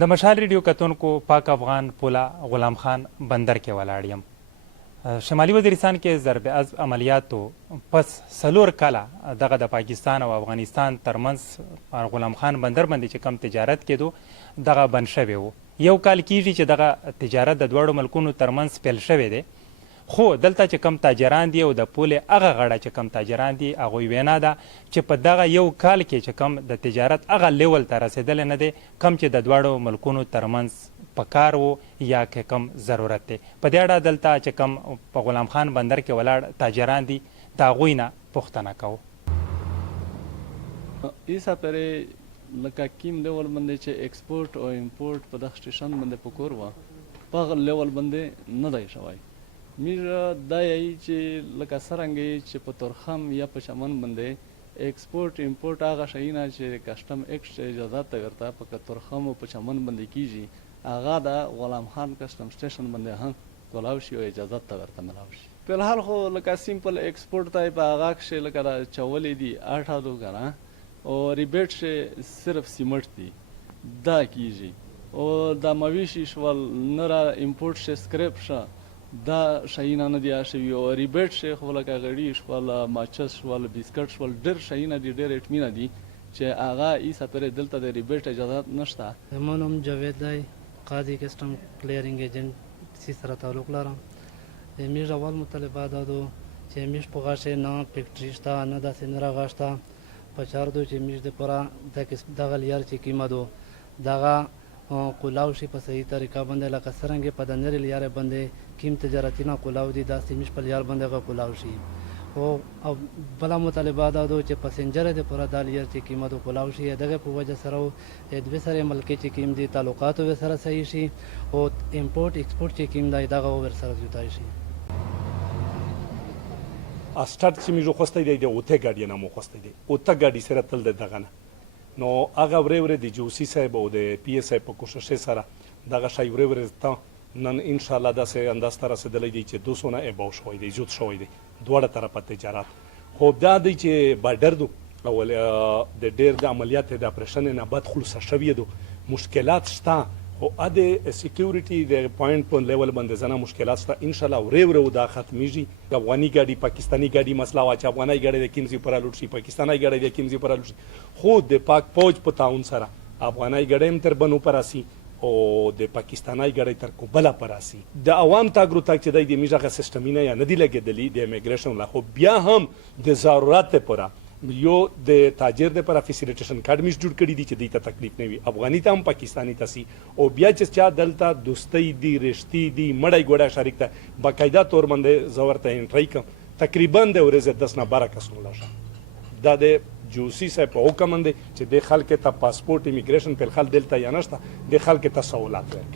د مشال ریډیو کتونکو پاک افغان پولا غلام خان بندر کې ولاړ یم. شمالي وزیرستان کې ضرب عضب عملیاتو پس 4 کاله دغه د پاکستان او افغانستان ترمنځ غلام خان بندر باندې چې کم تجارت کېدو دغه بند شوی و. یو کال کېږي چې دغه تجارت د دواړو ملکونو ترمنځ پیل شوی دی، خو دلته چې کم تاجران دي او د پولې هغه غاړه چې کم تاجران دي هغوی وینا ده چې په دغه یو کال کې چې کم د تجارت هغه لیول ته رسېدلی نه دی کم چې د دواړو ملکونو ترمنځ په کار و یا که کم ضرورت دی. په دې اړه دلته چې کم په غلام خان بندر کې ولاړ تاجران دي د هغوی نه پوښتنه کوو. ایسا پرې لکه کیم لیول باندې چې ایکسپورټ او امپورټ په دغه سټیشن باندې په کور وه په هغه لیول باندې نه دی شوی. میږ دا یایي چې لکه څرنګه چې په تورخم یا په چمن باندې ایکسپورټ امپورټ هغه شیونه چې کسټم ایکټ اجازت ته ورته په تورخم او په چمن باندې کیږي هغه د غلام خان کسټم سټیشن باندې هم کولاو شي او اجازت ته ورته ملاو شي. په الحال خو لکه سیمپل ایکسپورټ ته په هغه کې لکه د چولې دي آټا دو کنه او ریبیټ شي صرف سیمنټ دي دا کیږي او د مویشي شول نره امپورټ شي سکریپ شه دا شیونه نه دي شوي او ریبیټ شي خو لکه غړي شول ماچس شول بسکټ شول ډېر شیونه دي ډېر اټمینه دي چې هغه ایسه پرې دلته د ریبیټ اجازت نشته. زما نوم جاوید دی، قاضي کسټم کلیرینګ ایجنټ سی سره تعلق لرم. زموږ اول مطالبه دا ده چې زموږ په غاښ نه فیکټري شته نه داسې نه راغه شته په چار دو چې زموږ دپاره دغه لیار چې کیمه ده دغه کولاو شي په صحیح طریقه باندې لکه څرنګه په د نرې لیارې باندې کیم تجارتي نه کولاو دي داسې زموږ په لیار باندې هغه کولاو شي. او بله مطالبه دا ده چې پسنجر دپاره دا لیار چې کیمه د کولاو شي دغه په وجه سره دوی سره ملکي چې کیم دي تعلقات ورسره صحیح شي او امپورټ ایکسپورټ چې کیم دی دغه ورسره زیاتای شي. استارت چې موږ خوسته دی د اوته ګاډي نه مو خوسته دی اوته ګاډي سره تل د دغه نه نو هغه ورې د جوسی صاحب او د پی اس آی په کوشش سره دغه شی ورې ته نن ان شاء الله داسې انداز ته رسېدلی دی چې 200 نه اباو شوی دی زیات شوی دی دواړه طرفه تجارت. خو دا دی چې بارډر دو او د ډېر د عملیات د اپریشن نه بعد خلوص شوی دو مشکلات شته او د سکیورټي د پوینټ په لیول باندې زنه مشکلات شته ان شاء الله ورې دا ختمیږي. افغاني ګاډي پاکستاني ګاډي مسله وا چې افغاني ګاډي د کیمزي پر لوټ شي پاکستاني ګاډي د کیمزي پر لوټ شي خو د پاک فوج په تعاون سره افغاني ګاډي هم تر بنو پر راسي او د پاکستاني ګاډي تر کوبله پر راسي. د عوام تاګرو تک چې د میژه سیستمینه یا ندی لګیدلی د امیګریشن لا خو بیا هم د ضرورت پر یو د تاجر د پر فیسیلیټیشن کارت مش جوړ کړی دي چې دیته تکلیف نه وي افغاني ته هم پاکستاني تاسي او بیا چې چا دلته دوستي دي رښتې دي مړی ګوډه شریک ته باقاعده تور باندې زورته انټری کوم تقریبا د ورځې 10 نه 12 کسونه لاشه دا د جوسی صاحب په حکم باندې چې د خلک ته پاسپورت امیګریشن په خل دلته یا نشته د خلک ته سہولت ورکړي.